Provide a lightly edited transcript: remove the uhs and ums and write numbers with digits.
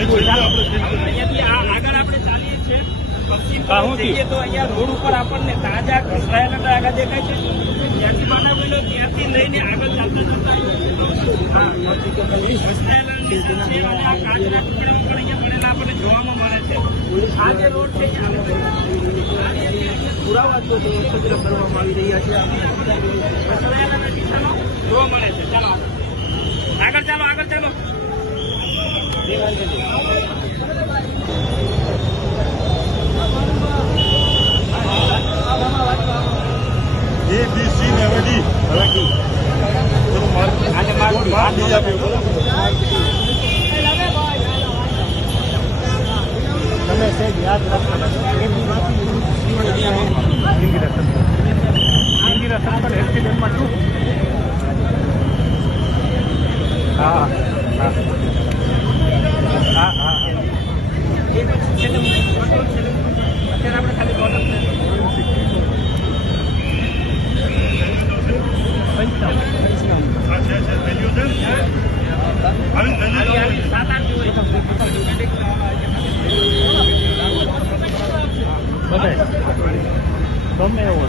અહીંયાથી આગળ આપણે ચાલીએ છીએ પશ્ચિમ તરફ જઈએ તો અહીંયા રોડ ઉપર આપણને તાજા ઘસરાયેલા આગળ દેખાય છે. ત્યાંથી બનાવેલો ત્યાંથી લઈને આગળ ચાલતા ઘસરાયેલા નિશાન છે અને આ કાચના ટુકડા પણ અહીંયા પડેલા આપણને જોવામાં મળે છે. આ જે રોડ છે પુરાવા કરવામાં આવી રહ્યા છે. ઘસરાયેલા નિશાનો જોવા મળે છે. ચાલો આગળ ચાલો આગળ ચાલો. A B C ને હવે ડી આજે માર્ક તમે સેજ યાદ રાખો એક્સિડન્ટમાં શું હા હા હા હા અત્યારે આપણે ખાલી બોટલ ગમે એવો